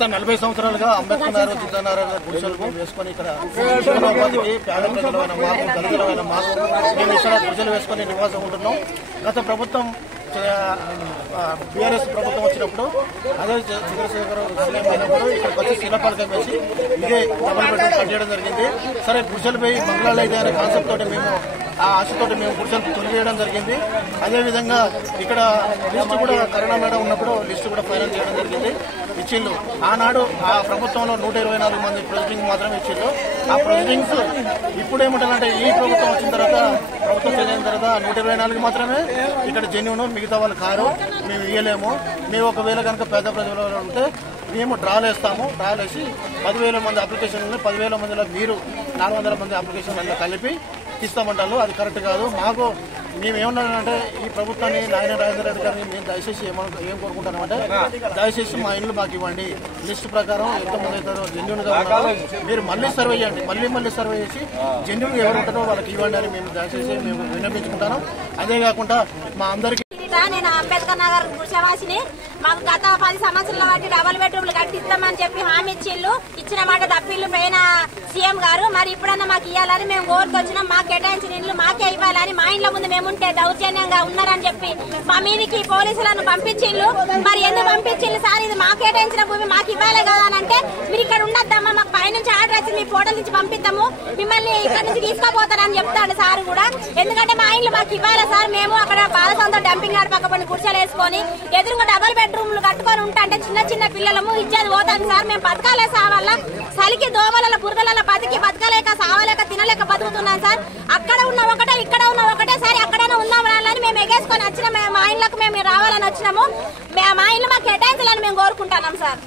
గత 40 సంవత్సరాలుగా అంబేద్కర్ నగర్ జిల్లానగర్ గుడిసెలకు వేసుకొని ఇక్కడ మందికి పేద ప్రజలమైన మాకు దళితులమైన మాకు మేము ఇక్కడ గుడిసెలు వేసుకొని నివాసం ఉంటున్నాం. గత ప్రభుత్వం బీఆర్ఎస్ ప్రభుత్వం వచ్చినప్పుడు అదే చంద్రశేఖర్ సీఎం అయినప్పుడు ఇక్కడికి వచ్చి శిలాఫలకం వేసి ఇదే డబుల్ బెడ్రూమ్ కట్ చేయడం జరిగింది. సరే గుడిసెలు పోయి బంగ్లాలో అయితే అనే కాన్సెప్ట్ తోటి మేము ఆ ఆశతోటి మేము గుడిసెలు తొలిగేయడం జరిగింది. అదేవిధంగా ఇక్కడ లిస్టు కూడా కరోనా మేడం ఉన్నప్పుడు లిస్టు కూడా ఫైనల్ చేయడం జరిగింది. ఇచ్చిళ్ళు ఆనాడు ఆ ప్రభుత్వంలో 124 మంది ప్రొసీడింగ్ మాత్రమే ఇచ్చిళ్ళు. ఆ ప్రొసీడింగ్స్ ఇప్పుడు ఏమంటారంటే ఈ ప్రభుత్వం వచ్చిన తర్వాత ప్రభుత్వం చేసిన తర్వాత 124 మాత్రమే ఇక్కడ జెన్యూన్, మిగతా వాళ్ళు కారు, మేము ఇయ్యలేము. మేము ఒకవేళ కనుక పేద ప్రజలు ఉంటే మేము డ్రాలు వేస్తాము. డ్రాలు వేసి 10,000 మంది అప్లికేషన్లు 10,000 మందిలో మీరు 400 మంది అప్లికేషన్లు కలిపి ఇస్తామంటారు. అది కరెక్ట్ కాదు. మాకు మేము ఏమన్నానంటే ఈ ప్రభుత్వాన్ని నాయన రాజేంద్ర రెడ్డి గారిని మేము దయచేసి ఏం కోరుకుంటామంటే దయచేసి మా ఇండ్లు మాకు ఇవ్వండి. లిస్టు ప్రకారం ఎంతమంది అవుతారో జెన్యూన్ గా ఉన్నారో మీరు మళ్ళీ సర్వే చేయండి. మళ్ళీ సర్వే చేసి జెన్యూన్ గా ఎవరు ఉంటారో వాళ్ళకి ఇవ్వండి అని మేము దయచేసి మేము విన్నపించుకుంటాను. అదే కాకుండా మా అందరికీ నేను అంబేద్కర్ నగర్ గుడిసెవాసిని. మాకు గత 10 సంవత్సరాల వాటి డబుల్ బెడ్రూమ్లు కట్టిస్తామని చెప్పి హామీ ఇచ్చిన మాట తప్పిల్లు పైన సీఎం గారు. మరి ఇప్పుడన్నా మాకు ఇవ్వాలని మేము కోరుకొచ్చినాం. మాకు కేటాయించిన ఇండ్లు మాకే ఇవ్వాలని, మా ఇండ్ల ముందు మేముంటే దౌర్జన్యంగా ఉన్నారని చెప్పి మా మీదికి పోలీసులను పంపించిళ్ళు. మరి ఎందుకు పంపించిళ్ళు సార్? ఇది మాకు కేటాయించిన భూమి మాకు ఇవ్వాలి కదా అని అంటే మీరు ఇక్కడ ఉండొద్దమ్మా, మాకు పైనుంచి ఆర్డర్ వచ్చి మీ ఫోటోల నుంచి పంపిస్తాము, మిమ్మల్ని ఇక్కడ నుంచి తీసుకుపోతారని చెప్తాడు సార్ కూడా. ఎందుకంటే మా ఇండ్లు మాకు ఇవ్వాలి సార్. మేము అక్కడ బాలసంతో డంపింగ్ యార్డ్ పక్కపడి గుడిసెలు వేసుకొని ఎదురుగా డబుల్ బెడ్రూమ్లు కట్టుకొని ఉంటే చిన్న పిల్లలము ఇచ్చేది పోతాను సార్. మేము బతకాలే సావాలా, చలికి దోమల బురదల బతకలేక సావలేక తినలేక బతుకుతున్నాం సార్. అక్కడ ఉన్న ఒకటే ఇక్కడ ఉన్న ఒకటే సార్. ఎక్కడైనా ఉన్నాం రాలని మేము ఎగేసుకొని వచ్చినాం. మా ఇండ్లకు మేము రావాలని వచ్చినాము. మా ఇండ్లు మాకు కేటాయించాలని మేము కోరుకుంటున్నాం సార్.